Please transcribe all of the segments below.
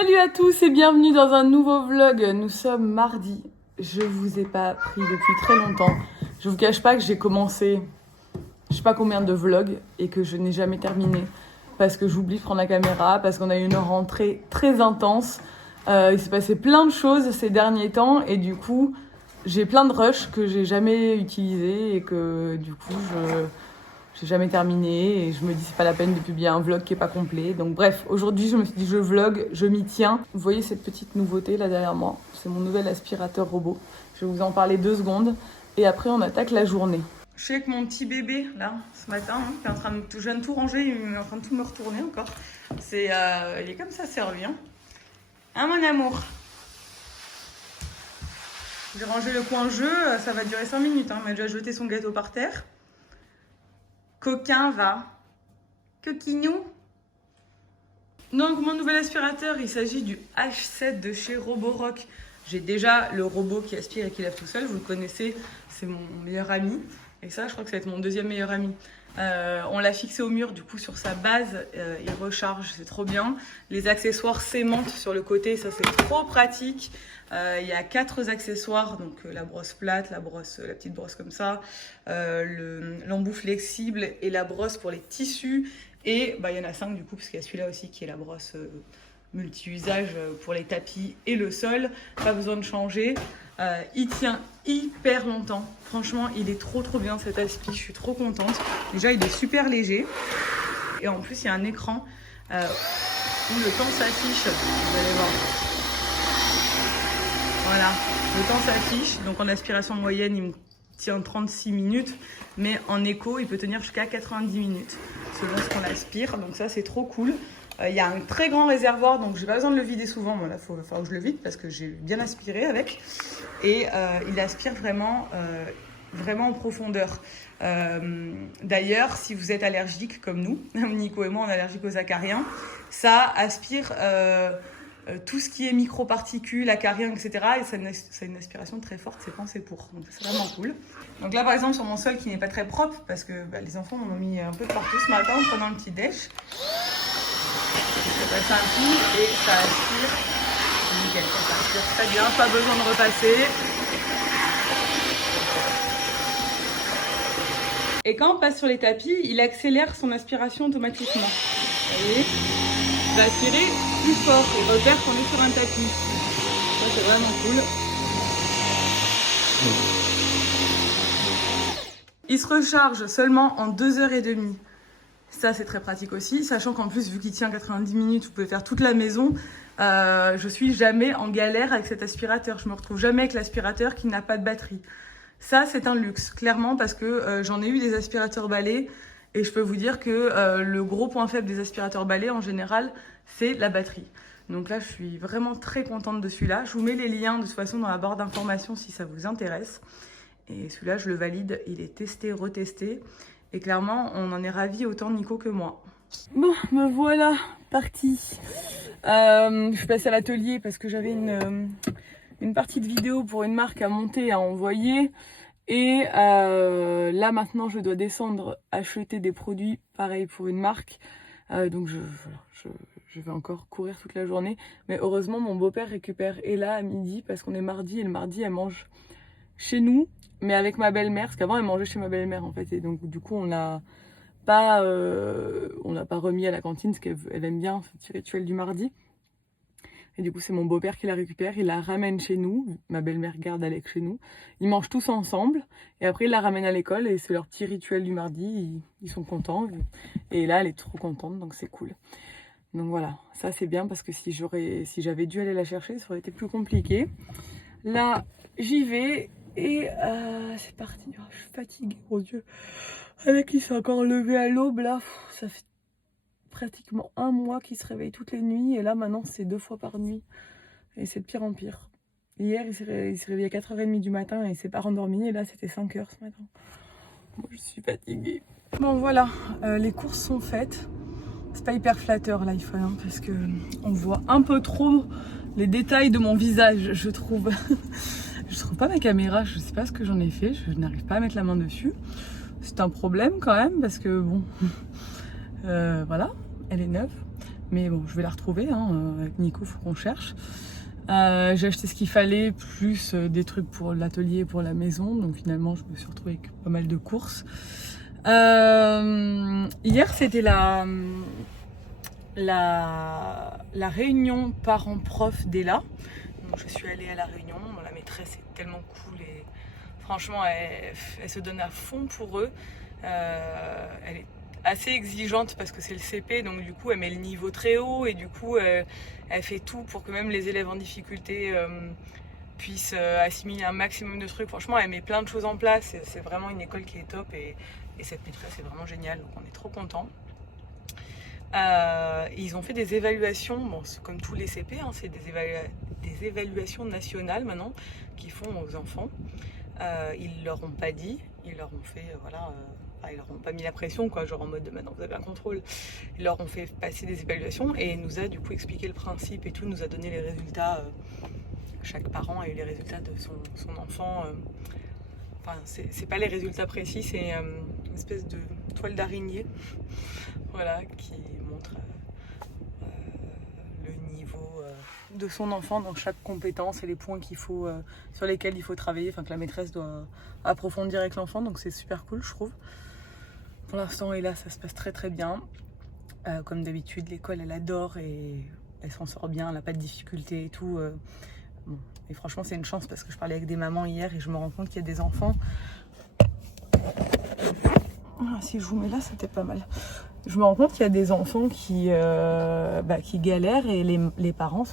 Salut à tous et bienvenue dans un nouveau vlog. Nous sommes mardi. Je vous ai pas pris depuis très longtemps. Je vous cache pas que j'ai commencé je sais pas combien de vlogs et que je n'ai jamais terminé parce que j'oublie de prendre la caméra, parce qu'on a eu une rentrée très intense. Il s'est passé plein de choses ces derniers temps et du coup j'ai plein de rushs que j'ai jamais utilisés et que du coup j'ai jamais terminé et je me dis c'est pas la peine de publier un vlog qui est pas complet. Donc bref, aujourd'hui je me suis dit je vlog, je m'y tiens. Vous voyez cette petite nouveauté là derrière moi, c'est mon nouvel aspirateur robot. Je vais vous en parler 2 secondes et après on attaque la journée. Je suis avec mon petit bébé là ce matin, qui est en train de je viens de tout ranger, il est en train de tout me retourner encore. Il est comme ça servi, hein mon amour. J'ai rangé le coin jeu, ça va durer 5 minutes, il m'a déjà jeté son gâteau par terre. Coquin va. Coquinou. Donc mon nouvel aspirateur, il s'agit du H7 de chez Roborock. J'ai déjà le robot qui aspire et qui lave tout seul, vous le connaissez, c'est mon meilleur ami. Et ça, je crois que ça va être mon deuxième meilleur ami. On l'a fixé au mur, du coup sur sa base, il recharge, c'est trop bien. Les accessoires s'aimantent sur le côté, ça c'est trop pratique. Il y a 4 accessoires, donc la brosse plate, la petite brosse comme ça, l'embout flexible et la brosse pour les tissus. Et il y en a 5 du coup, parce qu'il y a celui-là aussi qui est la brosse multi-usage pour les tapis et le sol. Pas besoin de changer. Il tient hyper longtemps. Franchement, il est trop bien cet aspi. Je suis trop contente. Déjà, il est super léger. Et en plus, il y a un écran où le temps s'affiche. Vous allez voir. Voilà, le temps s'affiche. Donc en aspiration moyenne, il me tient 36 minutes. Mais en écho, il peut tenir jusqu'à 90 minutes selon ce qu'on aspire. Donc ça, c'est trop cool. Il y a un très grand réservoir, donc j'ai pas besoin de le vider souvent. Bon, là, il va falloir que je le vide parce que j'ai bien aspiré avec. Et il aspire vraiment en profondeur. D'ailleurs, si vous êtes allergique comme nous, Nico et moi, on est allergiques aux acariens, ça aspire tout ce qui est microparticules, acariens, etc. Et c'est une aspiration très forte, c'est pensé pour. Donc c'est vraiment cool. Donc là, par exemple, sur mon sol qui n'est pas très propre, parce que les enfants m'en ont mis un peu de partout ce matin pendant le petit déj. Ça passe un coup et ça aspire. Nickel, ça aspire très bien, pas besoin de repasser. Et quand on passe sur les tapis, il accélère son aspiration automatiquement. Vous voyez ? Il va aspirer plus fort et repère qu'on est sur un tapis. Ça, c'est vraiment cool. Il se recharge seulement en 2h30. Ça, c'est très pratique aussi, sachant qu'en plus, vu qu'il tient 90 minutes, vous pouvez faire toute la maison. Je suis jamais en galère avec cet aspirateur. Je me retrouve jamais avec l'aspirateur qui n'a pas de batterie. Ça, c'est un luxe, clairement, parce que j'en ai eu des aspirateurs balais et je peux vous dire que le gros point faible des aspirateurs balais, en général, c'est la batterie. Donc là, je suis vraiment très contente de celui-là. Je vous mets les liens, de toute façon, dans la barre d'informations si ça vous intéresse. Et celui-là, je le valide. Il est testé, retesté. Et clairement, on en est ravis autant Nico que moi. Bon, me voilà partie. Je suis passée à l'atelier parce que j'avais une partie de vidéo pour une marque à monter, à envoyer. Et là, maintenant, je dois descendre acheter des produits, pareil pour une marque. Donc, je vais encore courir toute la journée. Mais heureusement, mon beau-père récupère Ella à midi parce qu'on est mardi. Et le mardi, elle mange chez nous. Mais avec ma belle-mère, parce qu'avant elle mangeait chez ma belle-mère en fait, et donc du coup on n'a pas remis à la cantine, parce qu'elle aime bien ce petit rituel du mardi. Et du coup c'est mon beau-père qui la récupère, il la ramène chez nous, ma belle-mère garde Alex chez nous, ils mangent tous ensemble, et après il la ramène à l'école, et c'est leur petit rituel du mardi, ils sont contents, et là elle est trop contente, donc c'est cool. Donc voilà, ça c'est bien, parce que si j'avais dû aller la chercher, ça aurait été plus compliqué. Là, j'y vais. Et c'est parti, oh, je suis fatiguée, mon Dieu. Alex il s'est encore levé à l'aube là, ça fait pratiquement 1 mois qu'il se réveille toutes les nuits et là maintenant c'est 2 fois par nuit et c'est de pire en pire. Hier il s'est réveillé à 4h30 du matin et il s'est pas rendormi et là c'était 5h ce matin. Moi je suis fatiguée. Bon voilà, les courses sont faites. C'est pas hyper flatteur l'iPhone parce que on voit un peu trop les détails de mon visage, je trouve. Je trouve pas ma caméra, je sais pas ce que j'en ai fait, je n'arrive pas à mettre la main dessus. C'est un problème quand même parce que bon, voilà, elle est neuve. Mais bon, je vais la retrouver, hein, avec Nico, faut qu'on cherche. J'ai acheté ce qu'il fallait, plus des trucs pour l'atelier, pour la maison. Donc finalement, je me suis retrouvée avec pas mal de courses. Hier, c'était la réunion parents-prof d'Ella. Donc je suis allée à la réunion. La maîtresse est tellement cool et franchement, elle se donne à fond pour eux. Elle est assez exigeante parce que c'est le CP, donc du coup elle met le niveau très haut et du coup elle fait tout pour que même les élèves en difficulté puissent assimiler un maximum de trucs. Franchement, elle met plein de choses en place. C'est vraiment une école qui est top et cette maîtresse est vraiment géniale, donc on est trop contents. Ils ont fait des évaluations, bon, comme tous les CP, hein, c'est des évaluations nationales maintenant qu'ils font aux enfants. Ils leur ont pas dit, ils leur ont fait, ils leur ont pas mis la pression, quoi, genre en mode maintenant vous avez un contrôle. Ils leur ont fait passer des évaluations et nous a du coup expliqué le principe et tout, nous a donné les résultats. Chaque parent a eu les résultats de son enfant. Enfin, c'est pas les résultats précis, c'est une espèce de toile d'araignée, voilà, qui montre le niveau de son enfant dans chaque compétence et les points sur lesquels il faut travailler, enfin que la maîtresse doit approfondir avec l'enfant, donc c'est super cool, je trouve. Pour l'instant, et là, ça se passe très très bien. Comme d'habitude, l'école, elle adore et elle s'en sort bien, elle n'a pas de difficultés et tout. Bon. Et franchement, c'est une chance parce que je parlais avec des mamans hier et je me rends compte qu'il y a des enfants. Ah, si je vous mets là, c'était pas mal. Je me rends compte qu'il y a des enfants qui galèrent et les parents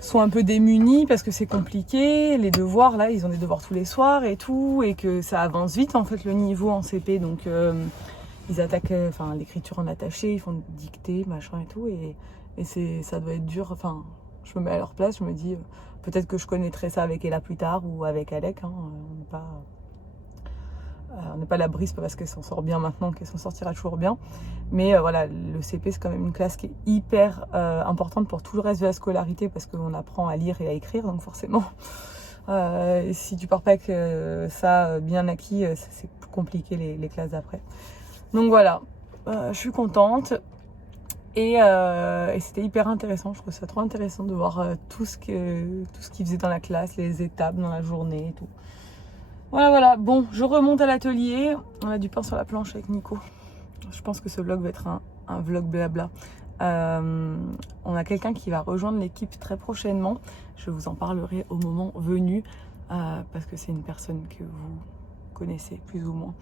sont un peu démunis parce que c'est compliqué. Les devoirs, là, ils ont des devoirs tous les soirs et tout, et que ça avance vite en fait le niveau en CP. Donc ils attaquent l'écriture en attaché, ils font dictée, machin et tout, et ça doit être dur. Enfin, je me mets à leur place, je me dis peut-être que je connaîtrai ça avec Ella plus tard ou avec Alec. Hein, on n'est pas la brise parce qu'elle s'en sort bien maintenant, qu'elle s'en sortira toujours bien. Mais voilà, le CP, c'est quand même une classe qui est hyper importante pour tout le reste de la scolarité parce qu'on apprend à lire et à écrire, donc forcément, si tu pars pas avec ça bien acquis, c'est plus compliqué les classes d'après. Donc voilà, je suis contente. Et c'était hyper intéressant, je trouve ça trop intéressant de voir tout ce qu'ils faisaient dans la classe, les étapes dans la journée et tout. Voilà, bon, je remonte à l'atelier. On a du pain sur la planche avec Nico. Je pense que ce vlog va être un vlog blabla. On a quelqu'un qui va rejoindre l'équipe très prochainement. Je vous en parlerai au moment venu parce que c'est une personne que vous connaissez plus ou moins.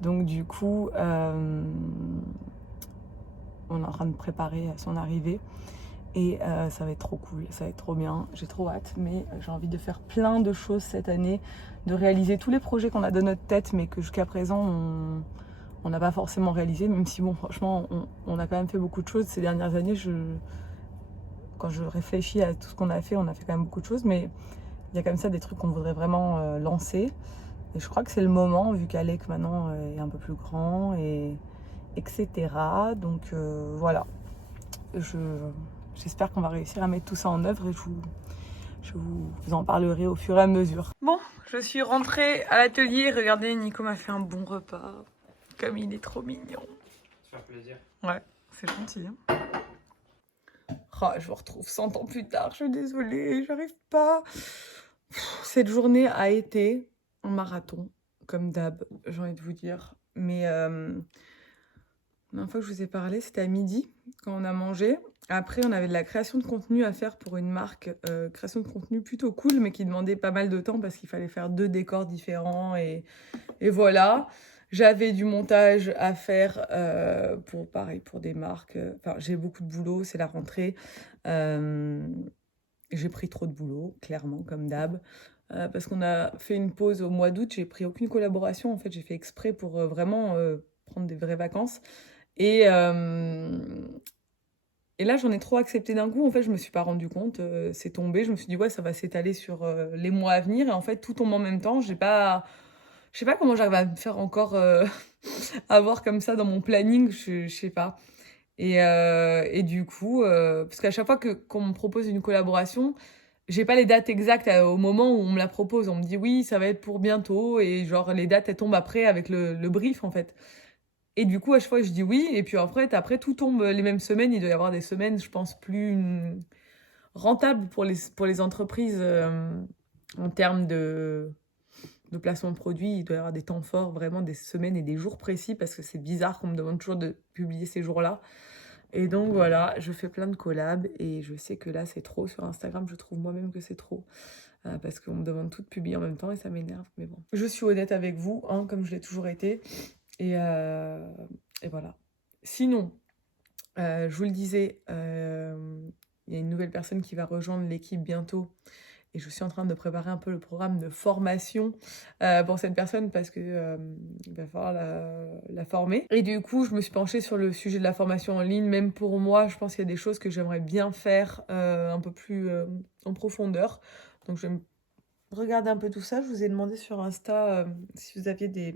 Donc du coup, on est en train de préparer son arrivée. Et ça va être trop cool, ça va être trop bien, j'ai trop hâte, mais j'ai envie de faire plein de choses cette année, de réaliser tous les projets qu'on a dans notre tête, mais que jusqu'à présent on n'a pas forcément réalisé, même si bon, franchement, on a quand même fait beaucoup de choses ces dernières années. Quand je réfléchis à tout ce qu'on a fait, on a fait quand même beaucoup de choses, mais il y a comme ça des trucs qu'on voudrait vraiment lancer. Et je crois que c'est le moment, vu qu'Alec maintenant est un peu plus grand, etc. Donc voilà, j'espère qu'on va réussir à mettre tout ça en œuvre et je vous en parlerai au fur et à mesure. Bon, je suis rentrée à l'atelier. Regardez, Nico m'a fait un bon repas. Comme il est trop mignon. Ça fait plaisir. Ouais, c'est gentil. Hein. Oh, je vous retrouve 100 ans plus tard. Je suis désolée, j'arrive pas. Cette journée a été un marathon, comme d'hab, j'ai envie de vous dire. Mais la dernière fois que je vous ai parlé, c'était à midi, quand on a mangé. Après, on avait de la création de contenu à faire pour une marque. Création de contenu plutôt cool, mais qui demandait pas mal de temps parce qu'il fallait faire 2 décors différents. Et voilà. J'avais du montage à faire pour des marques. Enfin, j'ai beaucoup de boulot, c'est la rentrée. J'ai pris trop de boulot, clairement, comme d'hab. Parce qu'on a fait une pause au mois d'août, j'ai pris aucune collaboration. En fait, j'ai fait exprès pour vraiment prendre des vraies vacances. Et là, j'en ai trop accepté d'un coup. En fait, je me suis pas rendu compte. C'est tombé. Je me suis dit, ouais, ça va s'étaler sur les mois à venir. Et en fait, tout tombe en même temps. Je sais pas comment j'arrive à me faire encore avoir comme ça dans mon planning. Je sais pas. Et du coup, parce qu'à chaque fois qu'on me propose une collaboration, j'ai pas les dates exactes au moment où on me la propose. On me dit oui, ça va être pour bientôt. Et genre, les dates, elles tombent après avec le brief, en fait. Et du coup, à chaque fois, je dis oui. Et puis après, tout tombe les mêmes semaines. Il doit y avoir des semaines, je pense, plus rentables pour les entreprises en termes de placement de produits. Il doit y avoir des temps forts, vraiment des semaines et des jours précis, parce que c'est bizarre qu'on me demande toujours de publier ces jours-là. Et donc voilà, je fais plein de collabs et je sais que là, c'est trop sur Instagram. Je trouve moi-même que c'est trop. Parce qu'on me demande tout de publier en même temps et ça m'énerve. Mais bon, je suis honnête avec vous, hein, comme je l'ai toujours été. Et voilà. Sinon, je vous le disais, il y a une nouvelle personne qui va rejoindre l'équipe bientôt. Et je suis en train de préparer un peu le programme de formation pour cette personne parce que il va falloir la former. Et du coup, je me suis penchée sur le sujet de la formation en ligne. Même pour moi, je pense qu'il y a des choses que j'aimerais bien faire un peu plus en profondeur. Donc, je vais regarder un peu tout ça. Je vous ai demandé sur Insta si vous aviez des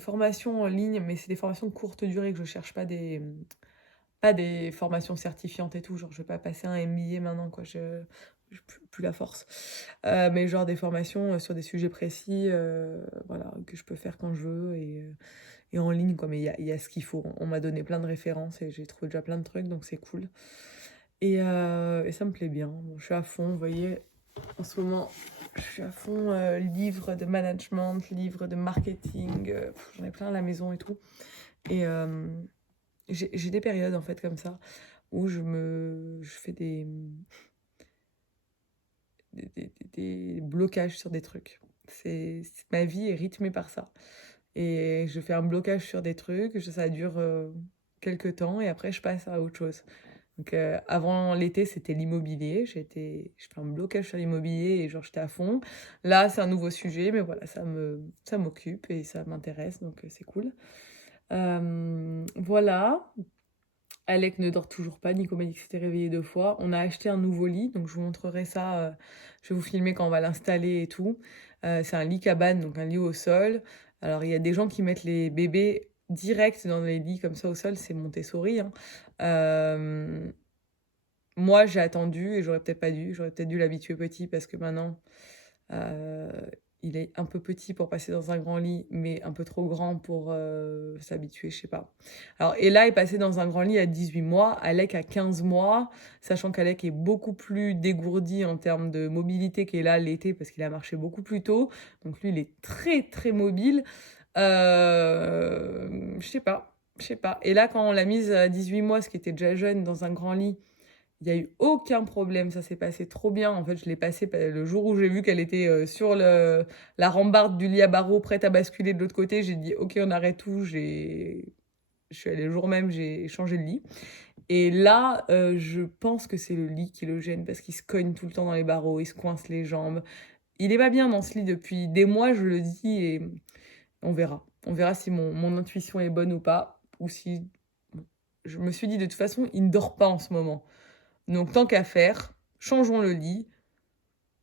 formations en ligne, mais c'est des formations de courte durée que je cherche, pas des formations certifiantes et tout. Genre, je vais pas passer un MBA maintenant, quoi. Je plus la force. Mais genre des formations sur des sujets précis, voilà, que je peux faire quand je veux et en ligne, quoi. Mais il y a ce qu'il faut. On m'a donné plein de références et j'ai trouvé déjà plein de trucs, donc c'est cool. Et ça me plaît bien. Bon, je suis à fond, vous voyez, en ce moment, je suis à fond livre de management, livre de marketing, j'en ai plein à la maison et tout. Et j'ai des périodes, en fait, comme ça, où je fais des blocages sur des trucs. Ma vie est rythmée par ça. Et je fais un blocage sur des trucs, ça dure quelques temps et après je passe à autre chose. Donc avant l'été, c'était l'immobilier. Je fais un blocage sur l'immobilier et genre j'étais à fond. Là, c'est un nouveau sujet, mais voilà, ça m'occupe et ça m'intéresse, donc c'est cool. Voilà. Alec ne dort toujours pas. Nico m'a dit qu'il s'était réveillé 2 fois. On a acheté un nouveau lit, donc je vous montrerai ça. Je vais vous filmer quand on va l'installer et tout. C'est un lit cabane, donc un lit au sol. Alors, il y a des gens qui mettent les bébés direct dans les lits comme ça au sol. C'est Montessori, hein. Moi, j'ai attendu et j'aurais peut-être pas dû. J'aurais peut-être dû l'habituer petit parce que maintenant, euh, il est un peu petit pour passer dans un grand lit, mais un peu trop grand pour s'habituer, je sais pas. Alors, Ella est passée dans un grand lit à 18 mois, Alec à 15 mois, sachant qu'Alec est beaucoup plus dégourdi en termes de mobilité qu'Ella l'été parce qu'il a marché beaucoup plus tôt. Donc lui, il est très très mobile. Je sais pas, je sais pas. Et là, quand on l'a mise à 18 mois, ce qui était déjà jeune, dans un grand lit, il n'y a eu aucun problème, ça s'est passé trop bien. En fait, je l'ai passé le jour où j'ai vu qu'elle était sur la rambarde du lit à barreaux, prête à basculer de l'autre côté. J'ai dit, ok, on arrête tout. Je suis allée le jour même, j'ai changé de lit. Et là, je pense que c'est le lit qui le gêne parce qu'il se cogne tout le temps dans les barreaux, il se coince les jambes. Il est pas bien dans ce lit depuis des mois, je le dis, et on verra. On verra si mon intuition est bonne ou pas. Ou si... Je me suis dit, de toute façon, il ne dort pas en ce moment. Donc, tant qu'à faire, changeons le lit.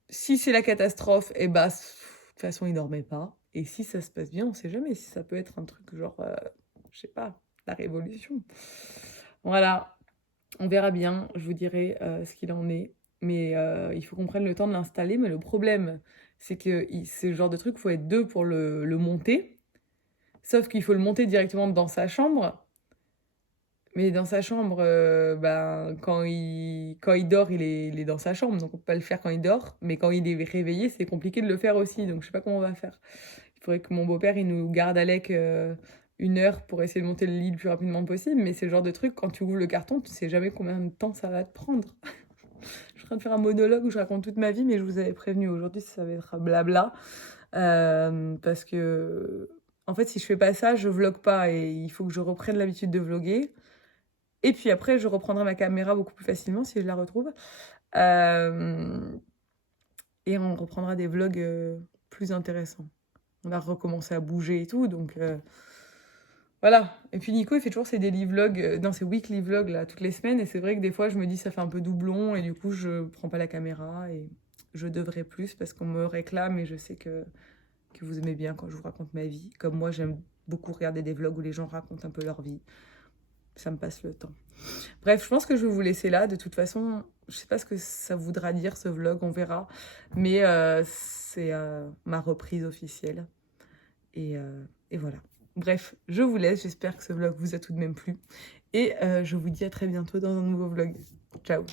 Si c'est la catastrophe, eh ben, de toute façon, il dormait pas. Et si ça se passe bien, on sait jamais si ça peut être un truc genre, je sais pas, la révolution. Voilà, on verra bien, je vous dirai ce qu'il en est. Mais il faut qu'on prenne le temps de l'installer. Mais le problème, c'est que ce genre de truc, il faut être deux pour le monter. Sauf qu'il faut le monter directement dans sa chambre. Mais dans sa chambre, ben, quand il dort, il est dans sa chambre, donc on peut pas le faire quand il dort. Mais quand il est réveillé, c'est compliqué de le faire aussi, donc je sais pas comment on va faire. Il faudrait que mon beau-père, il nous garde Alec 1 heure pour essayer de monter le lit le plus rapidement possible. Mais c'est le genre de truc, quand tu ouvres le carton, tu sais jamais combien de temps ça va te prendre. Je suis en train de faire un monologue où je raconte toute ma vie, mais je vous avais prévenu, aujourd'hui, ça va être blabla. Parce que, en fait, si je fais pas ça, je vlog pas et il faut que je reprenne l'habitude de vlogger. Et puis après, je reprendrai ma caméra beaucoup plus facilement si je la retrouve. Et on reprendra des vlogs plus intéressants. On va recommencer à bouger et tout, donc voilà. Et puis Nico, il fait toujours ses daily vlogs, non, ses weekly vlogs là, toutes les semaines. Et c'est vrai que des fois, je me dis ça fait un peu doublon et du coup, je prends pas la caméra et je devrais plus parce qu'on me réclame et je sais que vous aimez bien quand je vous raconte ma vie. Comme moi, j'aime beaucoup regarder des vlogs où les gens racontent un peu leur vie. Ça me passe le temps. Bref, je pense que je vais vous laisser là. De toute façon, je sais pas ce que ça voudra dire ce vlog, on verra. Mais c'est ma reprise officielle. Et voilà. Bref, je vous laisse, j'espère que ce vlog vous a tout de même plu. Et je vous dis à très bientôt dans un nouveau vlog. Ciao!